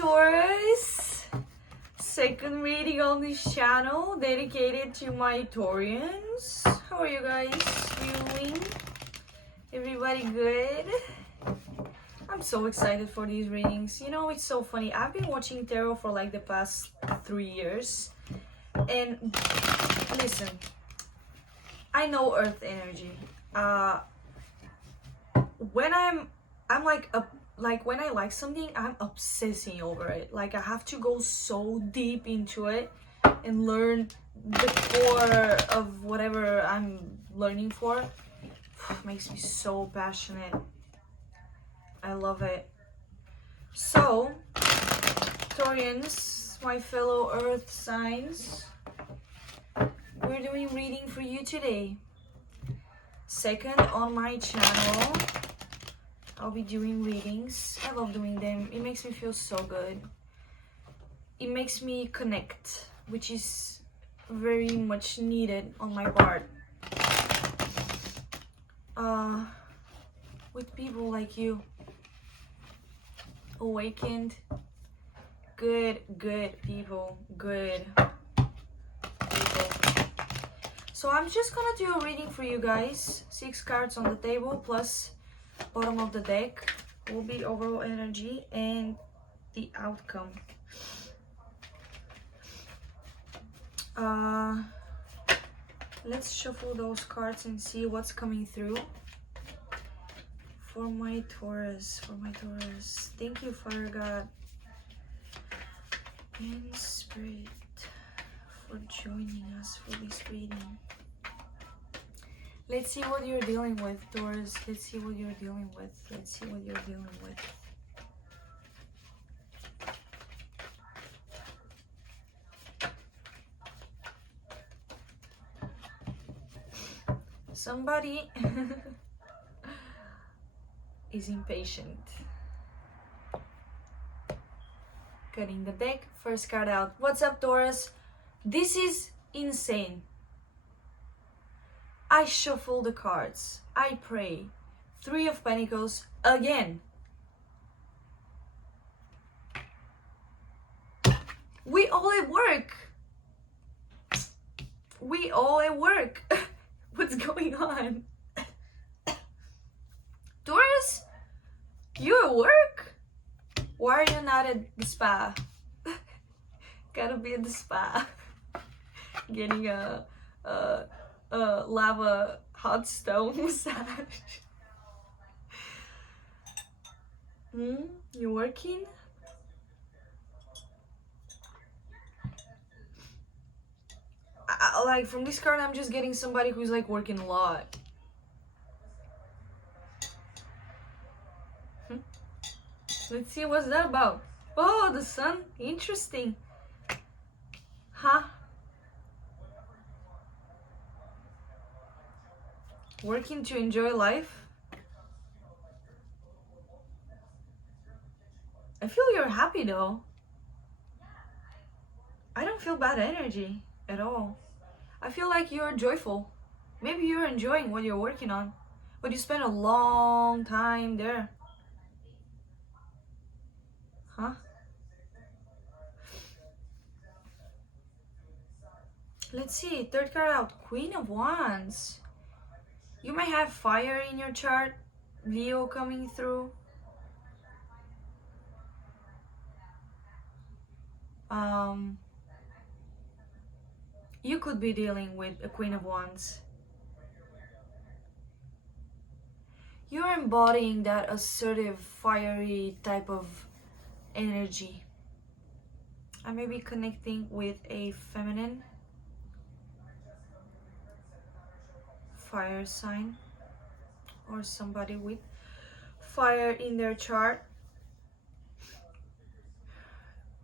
Taurus, second reading on this channel dedicated to my Taurians. How are you guys doing? Everybody good? I'm so excited for these readings. You know, it's so funny. I've been watching tarot for like the past 3 years. And listen, I know earth energy. When I'm like when I like something, I'm obsessing over it. Like I have to go so deep into it and learn the core of whatever I'm learning for. Makes me so passionate. I love it. So, Taurians, my fellow earth signs, we're doing reading for you today. Second on my channel, I'll be doing readings. I love doing them. It makes me feel so good. It makes me connect, which is very much needed on my part. With people like you. Awakened. Good people. Good people. So I'm just gonna do a reading for you guys. 6 cards on the table plus bottom of the deck will be overall energy and the outcome. Let's shuffle those cards and see what's coming through for my Taurus. Thank you, Fire God and Spirit, for joining us for this reading. Let's see what you're dealing with, Taurus. Let's see what you're dealing with. Somebody is impatient. Cutting the deck. First card out. What's up, Taurus? This is insane. I shuffle the cards. I pray. 3 of Pentacles again. We all at work. What's going on? Taurus, you at work? Why are you not at the spa? Gotta be at the spa. Getting a lava hot stone massage. You working? Like from this card, I'm just getting somebody who's like working a lot. Let's see what's that about. Oh, the sun. Interesting. Huh? Working to enjoy life? I feel you're happy though. I don't feel bad energy at all. I feel like you're joyful. Maybe you're enjoying what you're working on, but you spend a long time there. Huh? Let's see. Third card out. Queen of Wands. You might have fire in your chart. Leo coming through. You could be dealing with a Queen of Wands. You're embodying that assertive, fiery type of energy. I may be connecting with a feminine fire sign or somebody with fire in their chart.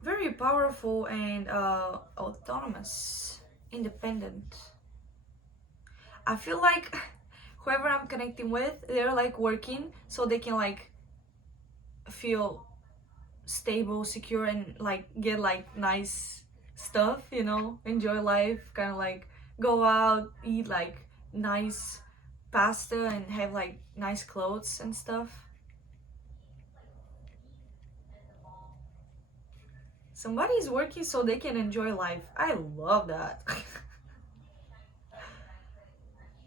Very powerful and autonomous, independent. I feel like whoever I'm connecting with, they're like working so they can like feel stable, secure, and like get like nice stuff, you know, enjoy life, kind of like go out, eat like nice pasta and have like nice clothes and stuff. Somebody's working so they can enjoy life. I love that.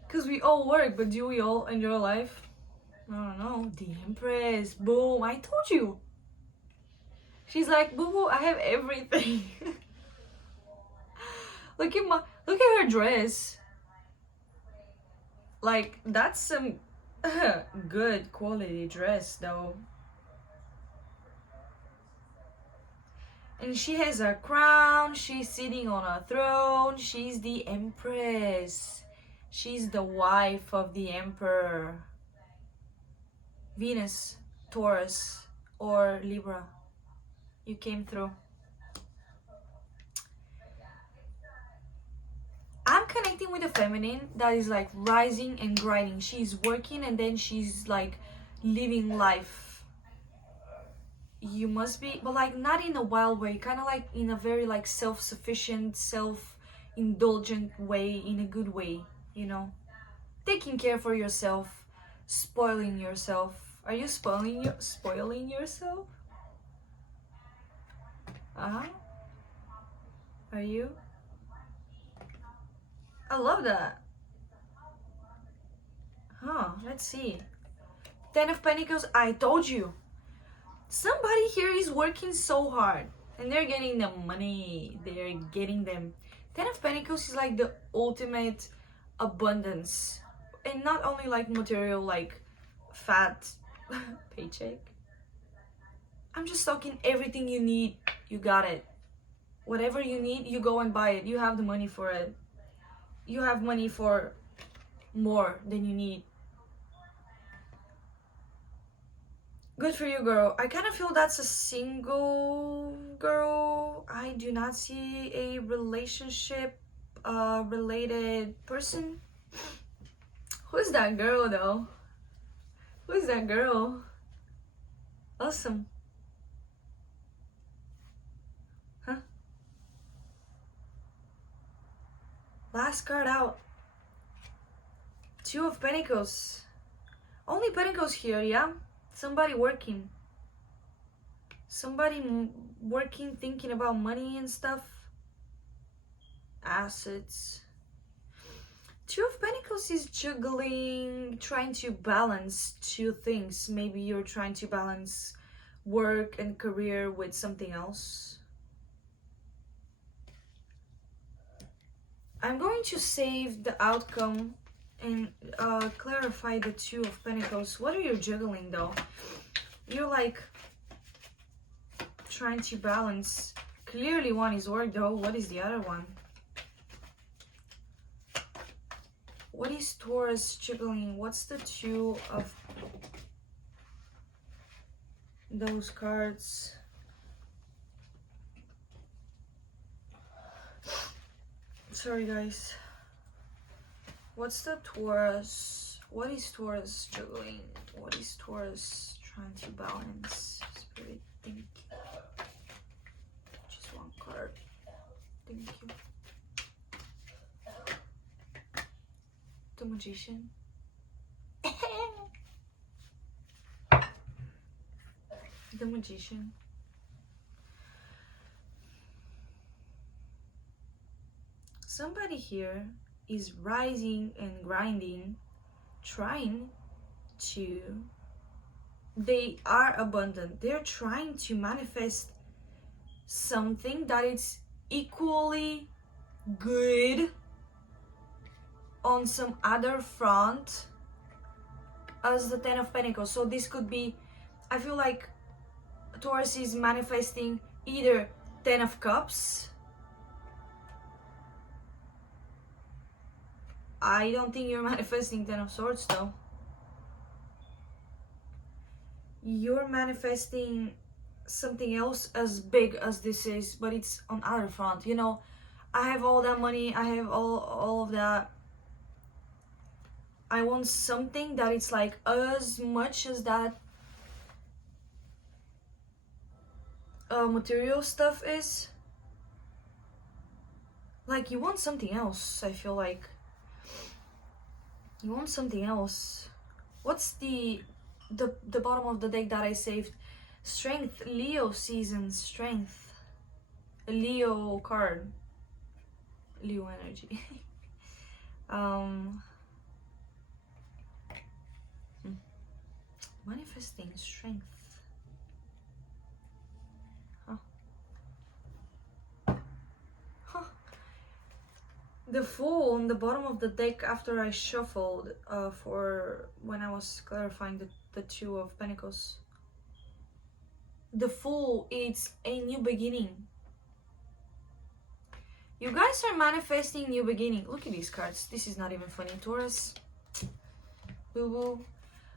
Because we all work, but do we all enjoy life? I don't know. The Empress. Boom. I told you. She's like, boo boo, I have everything. Look at her dress. Like, that's some good quality dress though. And she has a crown, she's sitting on a throne, she's the Empress. She's the wife of the Emperor. Venus, Taurus, or Libra. You came through. I'm connecting with a feminine that is like rising and grinding. She's working and then she's like living life. You must be, but like not in a wild way, kind of like in a very like self-sufficient, self-indulgent way, in a good way, you know? Taking care for yourself, spoiling yourself. Are you spoiling yourself? Uh-huh. Are you? I love that. Huh, let's see. Ten of Pentacles, I told you. Somebody here is working so hard and they're getting the money. They're getting them. Ten of Pentacles is like the ultimate abundance. And not only like material, like fat paycheck. I'm just talking everything you need, you got it. Whatever you need, you go and buy it. You have the money for it. You have money for more than you need. Good for you, girl. I kind of feel that's a single girl. I do not see a relationship related person. Who's that girl though? Who's that girl? Awesome. Huh? Last card out. Two of Pentacles. Only Pentacles here, yeah? Somebody working. Somebody working, thinking about money and stuff. Assets. Two of Pentacles is juggling, trying to balance two things. Maybe you're trying to balance work and career with something else. I'm going to save the outcome and clarify the Two of Pentacles. What are you juggling though? You're like trying to balance. Clearly one is work though. What is the other one? What is Taurus juggling? What's the two of those cards? Sorry guys. What's the Taurus? What is Taurus juggling? What is Taurus trying to balance? Spirit, thank you. Just one card. Thank you. The Magician. The Magician. Somebody here is rising and grinding, trying to, they are abundant. They're trying to manifest something that is equally good on some other front as the Ten of Pentacles. So this could be, I feel like Taurus is manifesting either Ten of Cups. I don't think you're manifesting Ten of Swords though. You're manifesting something else as big as this is, but it's on other front. You know, I have all that money, I have all of that. I want something that it's like as much as that material stuff is. Like, you want something else, I feel like. You want something else. What's the bottom of the deck that I saved? Strength. Leo season. Strength. a Leo card. Leo energy. Manifesting strength. Huh. Huh. The Fool on the bottom of the deck after I shuffled for when I was clarifying the Two of Pentacles. The Fool, it's a new beginning. You guys are manifesting new beginning. Look at these cards. This is not even funny. Taurus. Boo boo.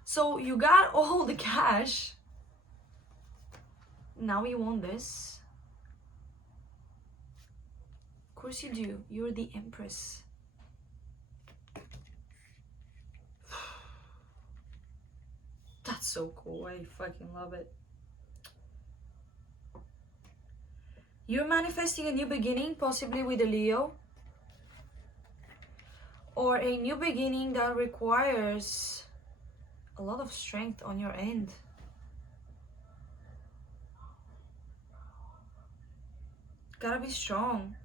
So you got all the cash. Now you want this. Of course you do. You're the Empress. That's so cool. I fucking love it. You're manifesting a new beginning, possibly with a Leo. Or a new beginning that requires a lot of strength on your end. Gotta be strong.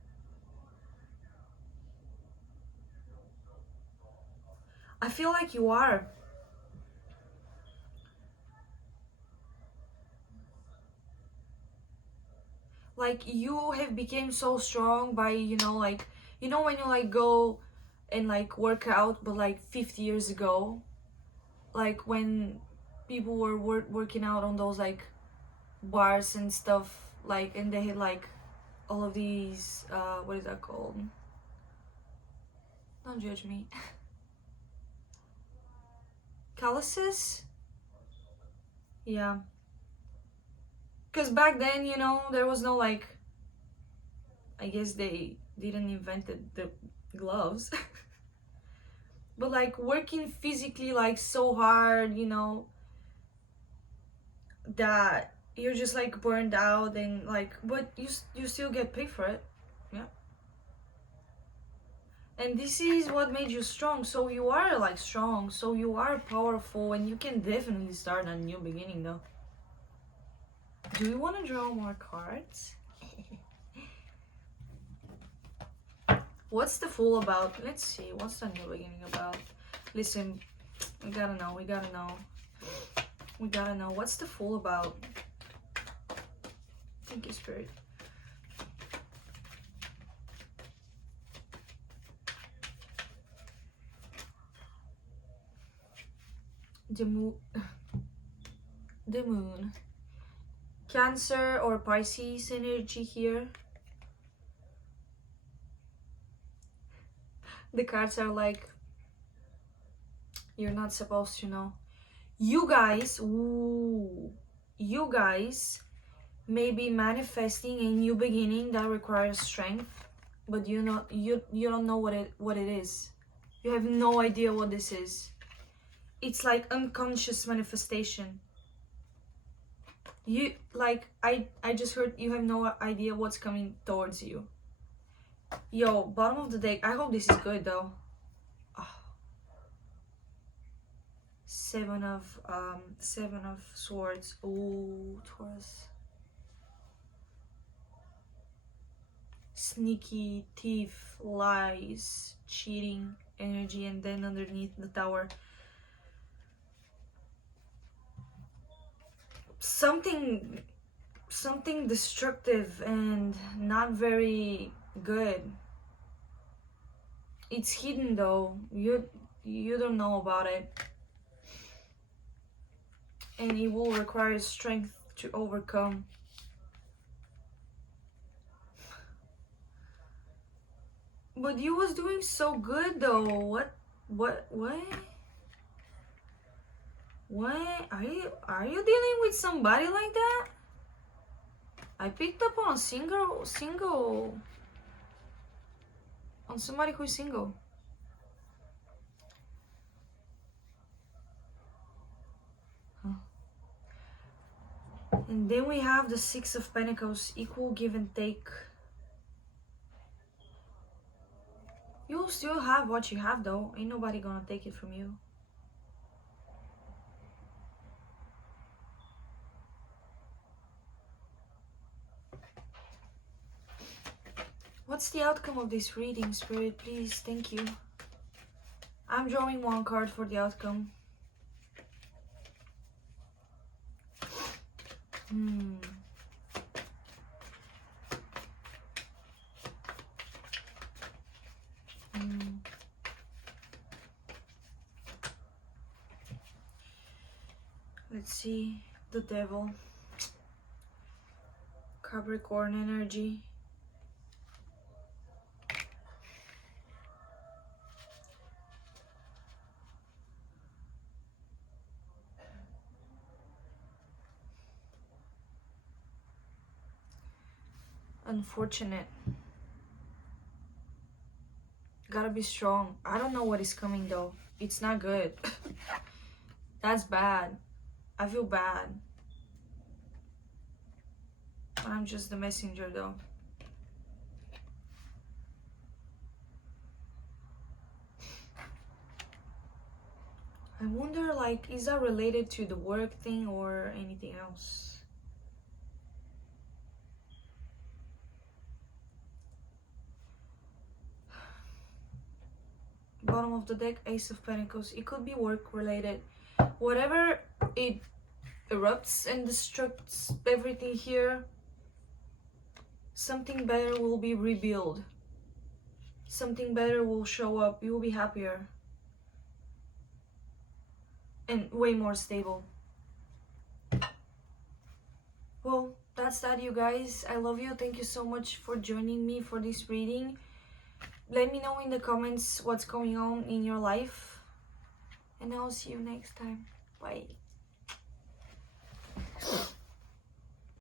I feel like you are. Like you have become so strong by, you know, like, you know, when you like go and like work out, but like 50 years ago, like when people were working out on those like bars and stuff, like, and they had like all of these, what is that called? Don't judge me. Calluses? Yeah. Because back then, you know, there was no like, I guess they didn't invented the gloves. But like working physically like so hard, you know, that you're just like burned out and like, but you still get paid for it. Yeah. And this is what made you strong. So you are like strong, so you are powerful, and you can definitely start a new beginning though. Do you want to draw more cards? What's the Fool about? Let's see. What's the new beginning about? Listen, we gotta know. We gotta know. We gotta know. What's the Fool about? Thank you, Spirit. The moon. The moon. Cancer or Pisces energy here. The cards are like, you're not supposed to know. You guys, ooh, you guys may be manifesting a new beginning that requires strength, but you don't know what it is. You have no idea what this is. It's like unconscious manifestation. You like, I just heard you have no idea what's coming towards you. Yo, bottom of the deck. I hope this is good though. Oh. Seven of Swords. Ooh, Taurus. Sneaky, thief, lies, cheating energy, and then underneath the Tower, something destructive and not very good. It's hidden though. You don't know about it, and it will require strength to overcome. But you was doing so good though. What are you dealing with somebody like that? I picked up on a single on somebody who's single. Huh. And then we have the Six of Pentacles, equal give and take. You'll still have what you have though. Ain't nobody gonna take it from you. What's the outcome of this reading, Spirit? Please, thank you. I'm drawing one card for the outcome. Let's see. The Devil. Capricorn energy. Unfortunate. Gotta be strong. I don't know what is coming though. It's not good. That's bad. I feel bad. I'm just the messenger though. I wonder, like, is that related to the work thing or anything else? Bottom of the deck, Ace of Pentacles. It could be work related. Whatever it erupts and destructs everything here, something better will be rebuilt. Something better will show up. You will be happier. And way more stable. Well, that's that, you guys. I love you. Thank you so much for joining me for this reading. Let me know in the comments what's going on in your life. And I'll see you next time. Bye.